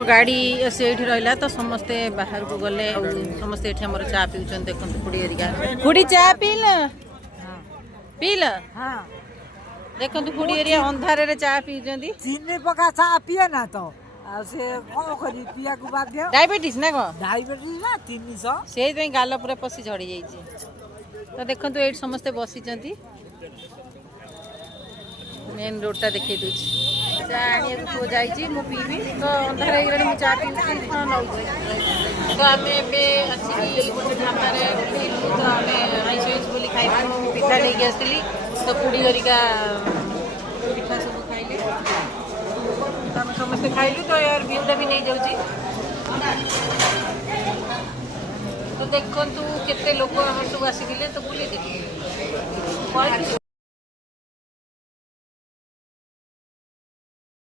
गाड़ी से रहा तो समस्ते बाहर को गले समस्ते आमर चा पीछे देखो खुड़ी हरिका खुड़ी चा पील पील देखो खुड़ी हरिया अंधार चा पीछे चीनी पका चा पिए ना तो से कौन करी पिया को बाध्य डायबिटीज ना कौन डायबिटीज ना 300 से गाल पूरा पशि झड़ी जाइए तो देखो ये समस्ते बसी मेन रोडटा देखी दूसरी चा आने पुओ जा पीबी तो अंधार हो चा पी नौ तो आम आसिक गोटे ढाबार तो आम आईस आईस बोली खाई पिठा लेके आसती तो खुड़ी हरिका पिठा सब खाइले आम समस्ते खाइलु तो यार व्यूटा भी नहीं जाऊँगी तो देखु केते लोक आम सब आसिले तो बुले देखिए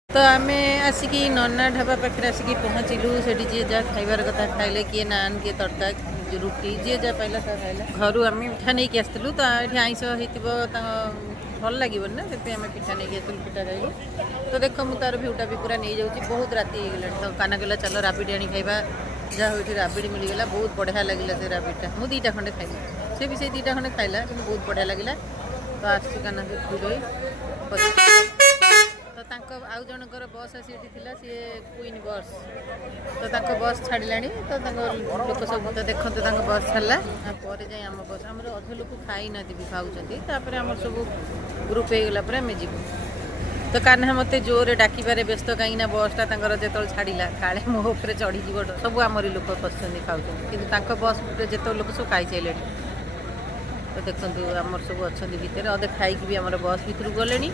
तो आम आसिक नन्ना ढाबा पाखे आसिक पहुँचलु से जी जहाँ खाइबार कथा खाइले किए नान किए तड़का रुटी जी जहाँ पाइला ता खाइला घर आम पिठा नहीं आसलु तो ये आईस होता भल लगे ना से आम पिठा नहीं आसलु पिठा खाइलु तो देख मुझ तार भ्यूटा भी पूरा नहीं जाऊँगी बहुत राति हो गला तो काना कहला चलो राबिड आनी खाइबा जहाँ हो राबिड मिलगला बहुत बढ़िया लगे से राबिडा मुझे दीटा खंडे खाइली से भी से दीटा खंडे खाइला कि बहुत बढ़िया लगे तो आसी काना तो आउ जनकर बस आसी सी क्वीन बस तो बस छाड़ा तो लोक सब तो देखते बस छाड़ा जाए आम बस आम अध लोक खाई ना भी खाऊँ आम सब ग्रुप हो गला आम जीव तो कान्हा मत जोर डाकिबारे व्यस्त कहीं बसटा जो छाड़ा काले मो उपर चढ़ीज सब आमरी लोक पसंद खाऊँ कि बस जिते लोक सब खाई सारे तो देखो आमर सब अच्छा भितर अधे खाई भी आम बस भर गले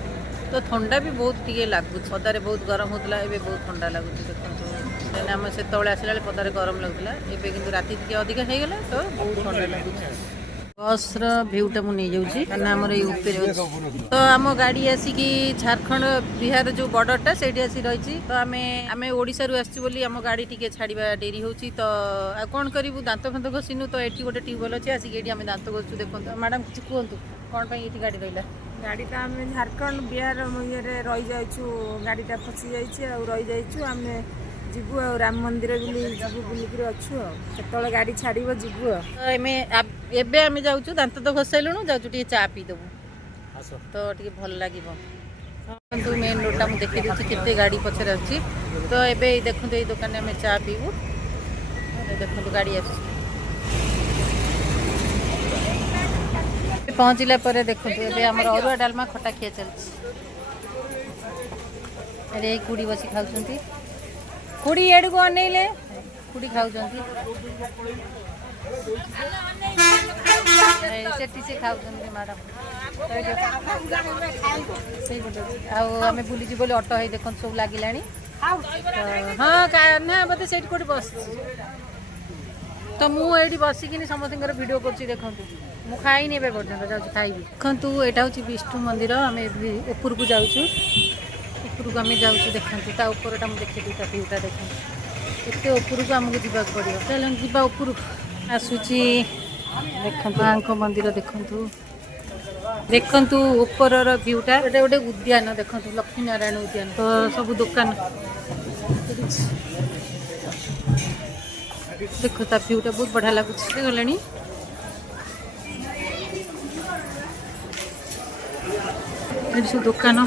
तो ठंडा भी बहुत टी लगुच पदारे बहुत गरम होता है बहुत ठंडा लगुच देखो आम से आसला पदारे गरम लगुला एवं कि राति टी अधिका हो गला तो बहुत ठंडा लगुच बस भ्यूटा मुझे जाऊँगी क्या आमर ये तो आम गाड़ी आसिक झारखंड बिहार जो बॉर्डरटा से आसी रही तो आम आम ओडिशा बोली आम गाड़ी टी छाड़ा डेरी हो तो कौन करूँ दांत फांत घसीनु तो ये गोटे ट्यूबवेल अच्छे आसिक ये आम दांत घसु देखो मैडम किसी कहतु कौन ये गाड़ी रहा गाड़ीटा आम झारखंड बिहार ये रही जाइछु गाड़ीटा फसी जाइए रही जाइछु आम जीवु आ राम मंदिर जीवु बुलिक अच्छु केतले गाड़ी छाड़ब जीवु एबे आम जाऊँ दांत तो घसाइलुणु जाऊँ टे चा पीदेबू तो टे भल लगे तो मेन रोडटा मुझे देखी दूसरी केते गाड़ी पछे अच्छी तो ये देखते ये दुकान आम चा पीबू देखो गाड़ी आस पहुँचला पर देखो ये आम अरुआ डालमा खटा खिया चलती अरे खुड़ी बस खाऊँ खुड़ी एड़ को अनेले खुड़ी खाऊँ से खाऊँ मैडम आम बुलीजी बोली अटो है देख सब लगे हाँ ना बोलते से कौट बस तो मुझे बसिकी समस्त भिड कर देखूँ मु खाई पर्यटन जाऊँ खाइबी देखु यहाँ हूँ विष्णु मंदिर आम ऊपर को जाऊँ ऊपर को आम जाऊँ देखते ता उपरटा मुझे देखी ता भ्यूटा देखो एत ऊपर को आमको जावाक पड़ो चल जा ऊपर आसूची देखो माँ मंदिर देखु देखु ऊपर भ्यूटा ये गोटे उद्यान देखो लक्ष्मी नारायण उद्यान तो सब दुकान देखो ता भ्यूटा बहुत बढ़िया लगुच गले सब दुकान